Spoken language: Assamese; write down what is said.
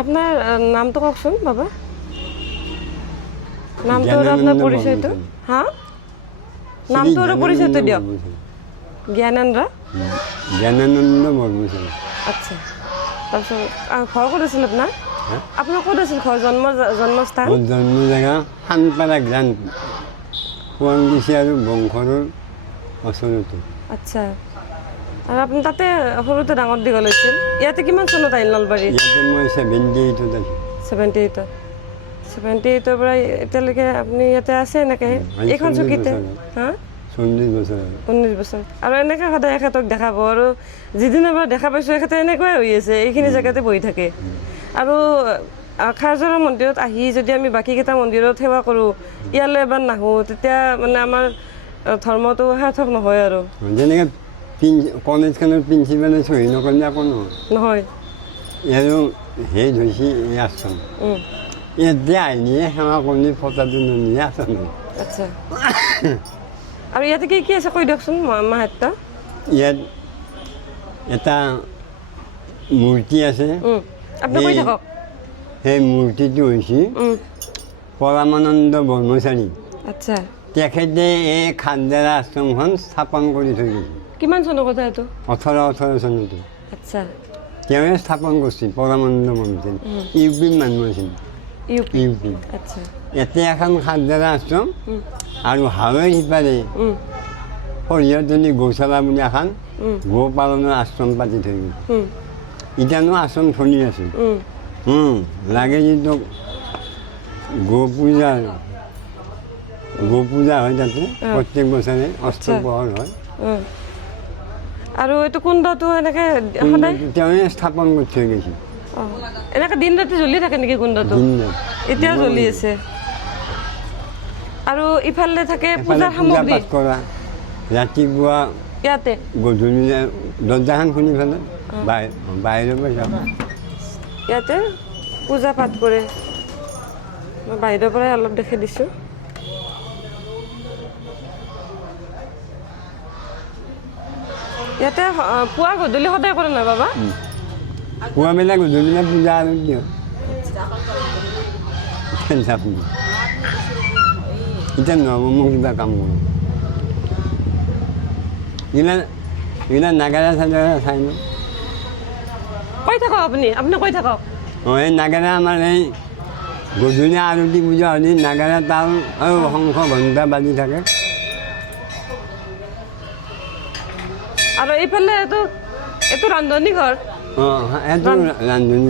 আপনাৰ নামটো কওকচোন বাবা নামটো আৰু আপোনাৰ পৰিচয়টো হা নামটো আৰু পৰিচয়টো দিয়ক জ্ঞানেন্দ্ৰ জ্ঞানানন্দ বৰগোহাঁই আচ্ছা তাৰপিছত ঘৰ ক'ত আছিল আপোনাৰ ক'ত আছিল ঘৰ জন্মস্থান মোৰ জন্ম জেগা খানপাৰা গ্ৰান্ট শুৱালকুছি আৰু বংশৰৰ ওচৰতে আচ্ছা আৰু আপুনি তাতে সৰুতে ডাঙৰ দীঘল হৈছিল ইয়াতে কিমান চনত আহিল নলবাৰী ইয়াতে মই 78ত আছোঁ 78ৰ পৰা এতিয়ালৈকে আপুনি ইয়াতে আছে এনেকৈ এইখন চকীতে হা 40 বছৰ 19 বছৰ আৰু এনেকৈ সদায় এখেতক দেখাব আৰু যিদিনৰ পৰা দেখা পাইছোঁ এখেতে এনেকুৱাই হৈ আছে এইখিনি জেগাতে বহি থাকে আৰু খাৰজৰা মন্দিৰত আহি যদি আমি বাকীকেইটা মন্দিৰত সেৱা কৰোঁ ইয়ালৈ এবাৰ নাহোঁ তেতিয়া মানে আমাৰ ধৰ্মটো সাৰ্থক নহয় আৰু যেনেকৈ কলেজখনৰ প্ৰিন্সিপালে চহী নকৰিলে একো নহয় আৰু হেড হৈছে এই আশ্ৰম ইয়াতে আহিলে সেৱা কৰি ফটাটো নিয়ে আশ্ৰম আচ্ছা আৰু ইয়াতে কি কি আছে কৈ দিয়কচোন মাহাত্য ইয়াত এটা মূৰ্তি আছে আপুনি কৈ থাকক সেই মূৰ্তিটো হৈছে পৰমানন্দ ব্ৰহ্মচাৰী আচ্ছা তেখেতে এই খাৰজাৰা আশ্ৰমখন স্থাপন কৰি থৈ গৈছে কিমান চনৰ কথা এইটো 18 চনতে আচ্ছা তেওঁৱে স্থাপন কৰিছিল পৰমানন্দ ব্ৰহ্মচাৰী ইউপিৰ মানুহ আছিল ইউপি আচ্ছা ইয়াতে এখন খাৰজাৰা আশ্ৰম আৰু হাৱৈৰ সিপাৰে সৰিয়হতলী গৌশালা বুলি এখন গো পালনৰ আশ্ৰম পাতি থৈ গৈছে ইতিয়ানো আশ্ৰম চলি আছে লাগে যিটো গো পূজা হয় তাতে প্ৰত্যেক বছৰে অষ্টপ্ৰহৰ হয় আৰু এইটো কুণ্ডটো এনেকৈ সদায় তেওঁৱে স্থাপন কৰি থৈ গৈছে এনেকৈ দিন ৰাতি জ্বলি থাকে নেকি কুণ্ডটো এতিয়াও জ্বলি আছে আৰু ইফালে থাকে পূজাৰ সামগ্ৰী পাঠ কৰা ৰাতিপুৱা ইয়াতে গধূলি দৰ্জাখন খুলি পেলাই বাহিৰৰ পৰা যাওঁ ইয়াতে পূজা পাঠ কৰে মই বাহিৰৰ পৰাই অলপ দেখাই দিছোঁ ইয়াতে পুৱা গধূলি সদায় কৰে নাই বাবা পুৱাবেলা গধূলিবিলাক পূজা আৰু দিয়ক এতিয়া নহ'ব মোক কিবা কাম কৰোঁ এইবিলাক নাগাৰা চাগাৰা চাই ন কৈ থাকক আপুনি কৈ থাকক অঁ এই নাগাৰা আমাৰ এই গধূলি আৰতি পূজা হ'লে নাগাৰা তাল আৰু শংখ ঘণ্টা বাজি থাকে আৰু এইফালে এইটো ৰান্ধনী ঘৰ অঁ এইটো ৰান্ধনী